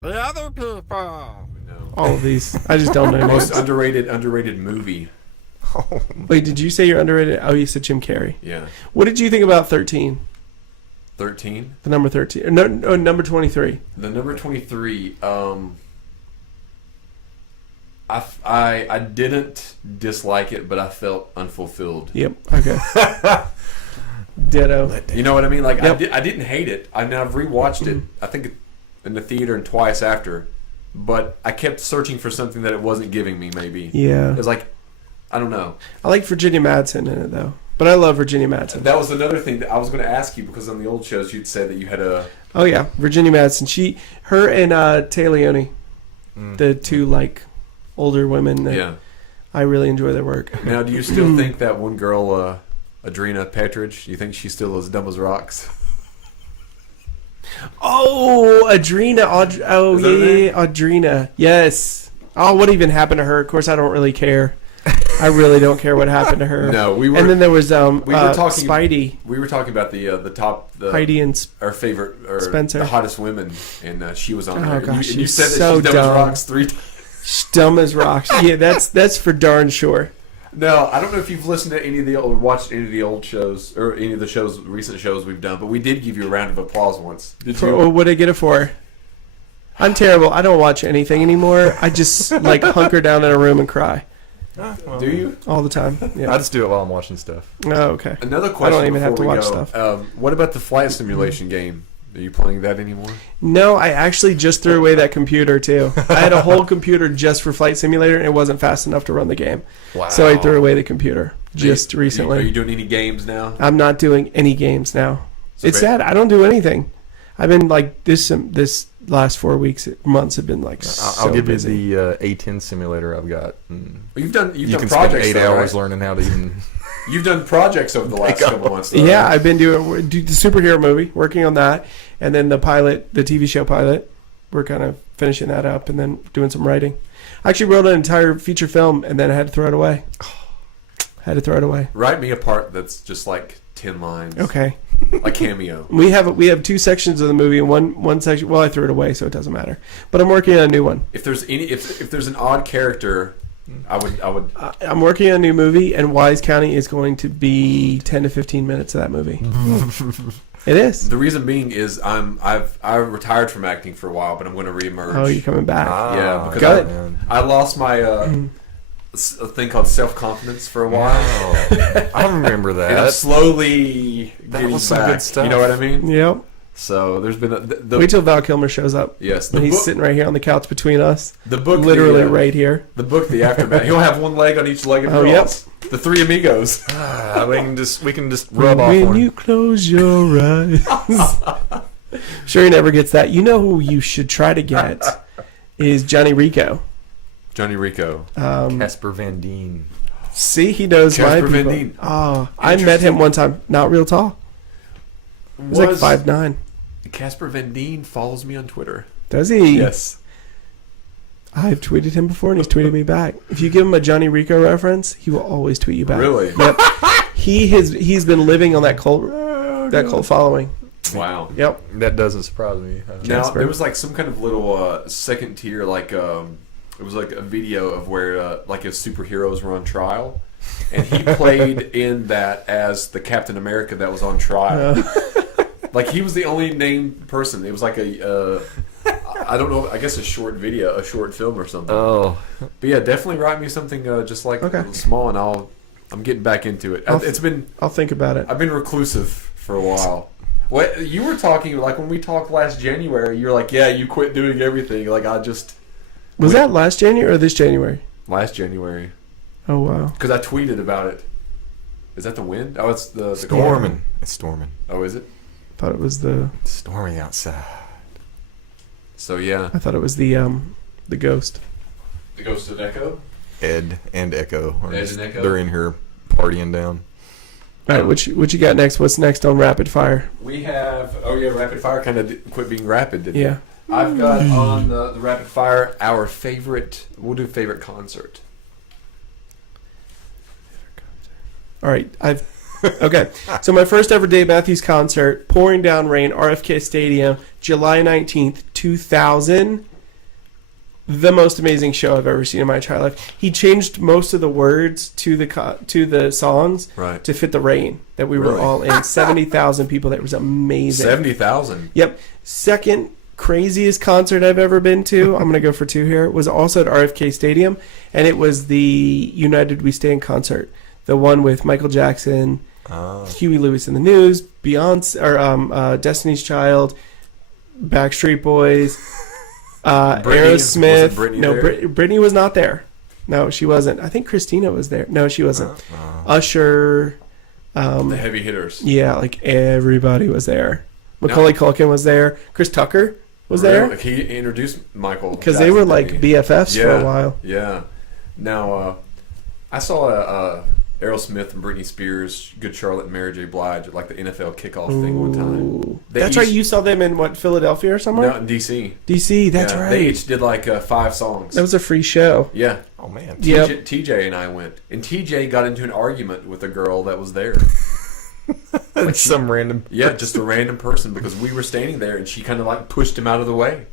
The other people. No. All of these. I just don't know. Most names. underrated movie. Oh, Wait, did you say you're underrated? Oh, you said Jim Carrey. Yeah. What did you think about 13? 13. The number 13. No, number 23. The number 23. I didn't dislike it, but I felt unfulfilled. Yep. Okay. Ditto. You know what I mean? Like Yep. I didn't hate it. I've rewatched it. I think in the theater and twice after, but I kept searching for something that it wasn't giving me. Maybe Yeah. it was like, I don't know. I like Virginia Madsen in it though, but I love Virginia Madsen. That was another thing that I was going to ask you, because on the old shows you'd say that you had a. Oh yeah, Virginia Madsen. Her and Tay Leone, the two like older women. That Yeah. I really enjoy their work. Now, do you still think that one girl, Adrena Petridge, you think she's still as dumb as rocks? Oh, Adrena. Oh Is that her name? yeah, Adrena. Yes. Oh, what even happened to her? Of course, I don't really care. I really don't care what happened to her. No, we were. And then there was we were talking. Spidey, We were talking about the top. Heidi, and Our favorite, or Spencer. the hottest women, and she was on Oh, there. gosh, and you she's said that so she's dumb dumb. as rocks 3 times. dumb as rocks. Yeah, that's for darn sure. No, I don't know if you've listened to any of the old, watched any of the old shows or any of the shows, recent shows we've done, but we did give you a round of applause once. Did you? What did I get it for? I'm terrible. I don't watch anything anymore. I just like hunker down in a room and cry Do you? all the time. Yeah. I just do it while I'm watching stuff. Oh, okay. Another question. even have before to we watch go. stuff. What about the flight simulation game? Are you playing that anymore? No, I actually just threw away that computer too. I had a whole computer just for Flight Simulator, and it wasn't fast enough to run the game. Wow. So I threw away the computer just recently. Are you doing any games now? I'm not doing any games now. So It's sad. I don't do anything. I've been like this last 4 months have been like so I'll give busy. you the A10 simulator I've got. And You've done you done can spend projects 8 though, hours right? learning how to even. You've done projects over the last Make up. couple months. Though, Yeah, right? I've been doing the superhero movie, working on that, and then the pilot, the TV show pilot. We're kind of finishing that up, and then doing some writing. I actually wrote an entire feature film, and then I had to throw it away. Had to throw it away. Write me a part that's just like 10 lines. Okay. A cameo. We have 2 sections of the movie, and one section. Well, I threw it away, so it doesn't matter. But I'm working on a new one. If there's if there's an odd character, I would. I'm working on a new movie, and Wise County is going to be 10 to 15 minutes of that movie. It is. The reason being is I retired from acting for a while, but I'm going to reemerge. Oh, you're coming back. Yeah, because Got it. Man. I lost my a thing called self-confidence for a while. Wow. I remember And I'm that. slowly That getting was some back. good stuff. You know what I mean? Yep. So there's been Wait till Val Kilmer shows up. yes, the And he's book, sitting right here on the couch between us. the book, Literally the, right here. The book, The Aftermath. He'll have one leg on each leg of Oh, yours. The Three Amigos. We can just rub off When on you close your eyes. Sure he never gets that. You know who you should try to get is Johnny Rico. Johnny Rico. Casper Van Dien. See, he knows Casper my Van people. Dien. Oh, I met him one time. Not real tall. He was like 5'9". Casper Van Dien follows me on Twitter. Does he? Yes. I've tweeted him before, and he's tweeted me back. If you give him a Johnny Rico reference, he will always tweet you back. Really? Yep. He's been living on that cult following. Wow. Yep. That doesn't surprise me. Now Casper. there was like some kind of little second tier, like it was like a video of where like if superheroes were on trial, and he played in that as the Captain America that was on trial. Like he was the only named person. It was like a I don't know. I guess a short video, a short film or something. Oh, But yeah, definitely write me something just like Okay. small, and I'm getting back into it. I'll think about it. I've been reclusive for a while. What you were talking like when we talked last January? You're like, yeah, you quit doing everything. Like Was that last January or this January? last January Oh wow. because I tweeted about it. Is that the wind? Oh, it's the storming. It's storming. Oh, is it? Thought it was the. It's storming outside. So yeah, I thought it was the ghost. the Ghost of Echo. Ed and Echo. Are Ed just- and Echo. They're in here partying down. All right, what you got next? What's next on rapid fire? We have rapid fire kind of quit being rapid. Didn't Yeah. it? I've got on the rapid fire our favorite. We'll do favorite concert. All right, Okay, so my first ever Dave Matthews concert, pouring down rain, RFK Stadium, July 19th, 2000. The most amazing show I've ever seen in my entire life. He changed most of the words to the songs Right. to fit the rain that we were Really? all in. 70,000 people. That was amazing. 70,000. Yep. Second craziest concert I've ever been to, I'm going to go for two here, was also at RFK Stadium, and it was the United We Stand concert. The one with Michael Jackson, Huey Lewis and the News, Beyonce, or Destiny's Child, Backstreet Boys, Britney, Aerosmith. wasn't Britney No, there? Britney was not there. No, she wasn't. I think Christina was there. No, she wasn't. Usher. The heavy hitters. Yeah, like everybody was there. Macaulay Culkin was there. Chris Tucker was Really? there. Like he introduced Michael. Because they were like Jackson, BFFs for a while. Yeah. Now, I saw Aerosmith and Britney Spears, Good Charlotte and Mary J. Blige at like the NFL kickoff thing one time. Ooh. They That's each- right. You saw them in what, Philadelphia or somewhere? No, in DC. DC. That's Yeah, right. They each did like 5 songs. That was a free show. Yeah. Oh man. Yep. TJ and I went, and TJ got into an argument with a girl that was there. Some random. Yeah, just a random person, because we were standing there and she kind of like pushed him out of the way,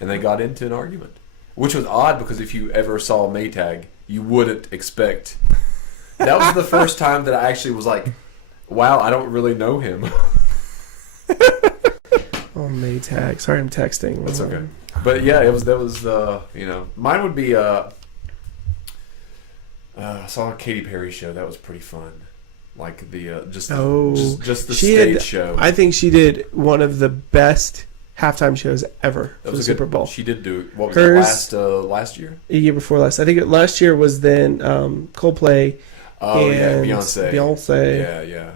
and they got into an argument, which was odd because if you ever saw Maytag, you wouldn't expect. That was the first time that I actually was like, "Wow, I don't really know him." Oh, Maytag. Sorry, I'm texting. That's okay. But yeah, that was mine would be I saw a Katy Perry show that was pretty fun, like the just the She stage had- show. I think she did one of the best halftime shows ever That for the was a good Super Bowl. She did do what was Hers- it, last year? A year before last. I think last year was then Coldplay Oh yeah, and Beyonce. Beyonce. Yeah, yeah.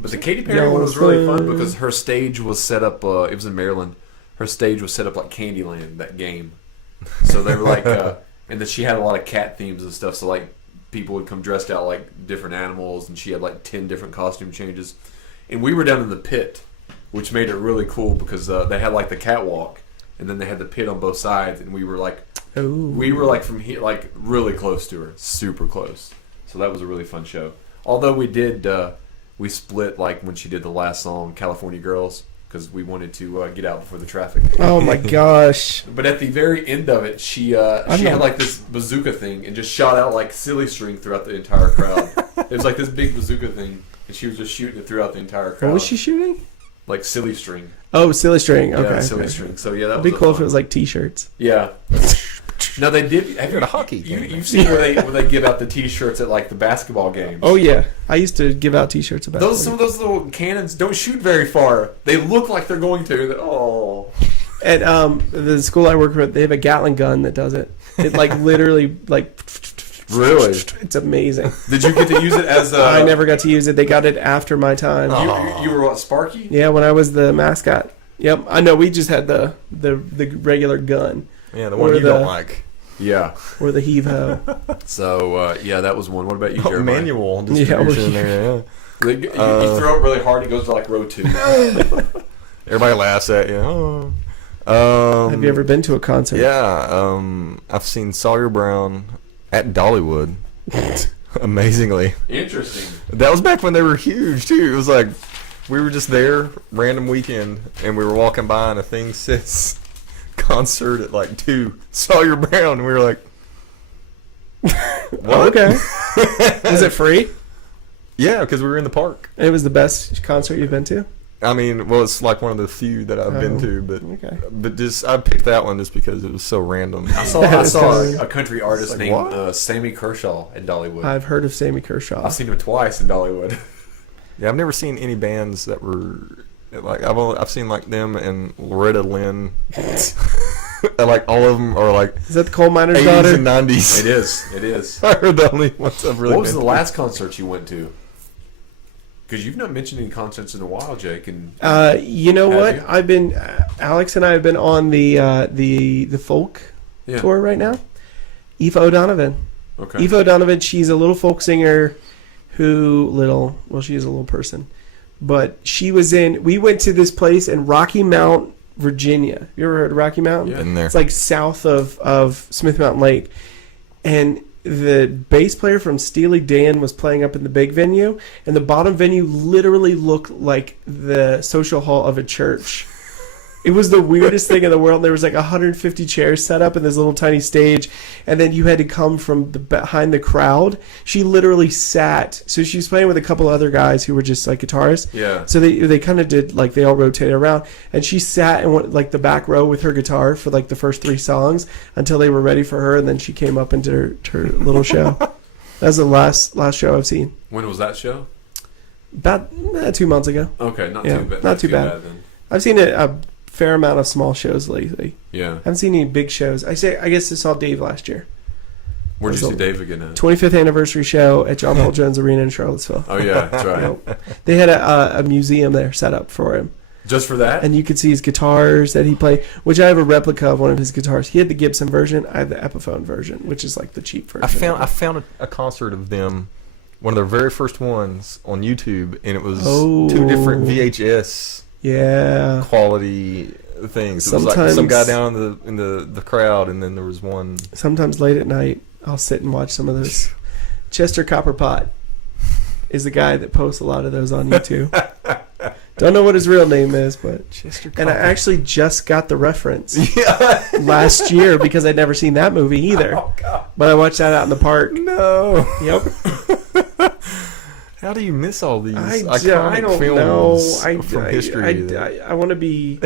But the Katy Perry one was really fun because her stage was set up. It was in Maryland. Her stage was set up like Candyland, that game. So they were like, and then she had a lot of cat themes and stuff. So like people would come dressed out like different animals, and she had like 10 different costume changes. And we were down in the pit, which made it really cool because they had like the catwalk, and then they had the pit on both sides, and we were like from here, like really close to her, super close. So that was a really fun show. Although we did. We split like when she did the last song, California Girls, because we wanted to get out before the traffic. Oh my gosh. But at the very end of it, she had like this bazooka thing and just shot out like silly string throughout the entire crowd. It was like this big bazooka thing, and she was just shooting it throughout the entire crowd. What was she shooting? Like silly string. Oh, silly string. Okay. Yeah, silly okay. string. So yeah, that It'd be was cool if it was like T-shirts. Yeah. No, they did. Have you At a hockey You, game. you've seen where they give out the T-shirts at like the basketball games. Oh yeah, I used to give out T-shirts about Some of those little cannons don't shoot very far. They look like they're going to. Oh. At the school I work with, they have a Gatling gun that does it. It like literally like. Really? It's amazing. Did you get to use it as a... I never got to use it. They got it after my time. You were what, Sparky? Yeah, when I was the mascot. Yep, I know. We just had the regular gun Yeah, the one Or you the- don't like. Yeah. or the heave ho. So, yeah, that was one. What about you, Oh, Jeremiah? manual Yeah, distribution there. Yeah. You throw it really hard, it goes to like row 2. Everybody laughs at you. Have you ever been to a concert? Yeah, I've seen Sawyer Brown at Dollywood. Amazingly, Interesting. that was back when they were huge too. It was like we were just there, random weekend, and we were walking by, and a thing says concert at like 2. Sawyer Brown, and we were like, Oh, okay. Was it free? yeah, because we were in the park. It was the best concert you've been to? I mean, well, it's like one of the few that I've been Oh, to, but okay. just I picked that one just because it was so random. I saw It's a country artist like, named what? Sammy Kershaw in Dollywood. I've heard of Sammy Kershaw. I've seen him twice in Dollywood. Yeah, I've never seen any bands that were like I've seen like them and Loretta Lynn. And, like all of them are like Is that the coal miner's 80s daughter? and 90s. It is. It is. I heard the only ones I've really What was been the to. last concert you went to? Because you've not mentioned any concerts in a while, Jake. And You know Have what? you? I've been Alex and I have been on the folk yeah. tour right now. Aoife O'Donovan. Okay. Aoife O'Donovan, she's a little folk singer she is a little person. But we went to this place in Rocky Mount, Virginia. You ever heard of Rocky Mountain? Yeah. in there. It's like south of Smith Mountain Lake. And the bass player from Steely Dan was playing up in the big venue, and the bottom venue literally looked like the social hall of a church. It was the weirdest thing in the world. There was like 150 chairs set up in this little tiny stage, and then you had to come from behind the crowd. She literally sat. So she was playing with a couple other guys who were just like guitarists. Yeah. So they kind of did like they all rotated around, and she sat in like the back row with her guitar for like the first 3 songs until they were ready for her, and then she came up and did her little show. That was the last show I've seen. When was that show? About 2 months ago. Okay, not Yeah, too bad. not too bad. Then. I've seen a fair amount of small shows lately. Yeah. I haven't seen any big shows. I guess I saw Dave last year. Where'd you see Dave again at? 25th anniversary show at John Paul Jones Arena in Charlottesville. Oh yeah, that's right. Yep. They had a museum there set up for him, Just for that? and you could see his guitars that he played. Which I have a replica of one of his guitars. He had the Gibson version. I have the Epiphone version, which is like the cheap version. I found a concert of them, one of their very first ones on YouTube, and it was Oh. 2 different VHS Yeah. quality things. It was like some Sometimes- guy down in the crowd, and then there was one. Sometimes late at night, I'll sit and watch some of those. Chester Copperpot is the guy that posts a lot of those on YouTube. Don't know what his real name is, but and I actually just got the reference Yeah. last year because I'd never seen that movie either. Oh God. But I watched that out in the park. No. Yep. How do you miss all these I iconic don't films know. from history? I want to be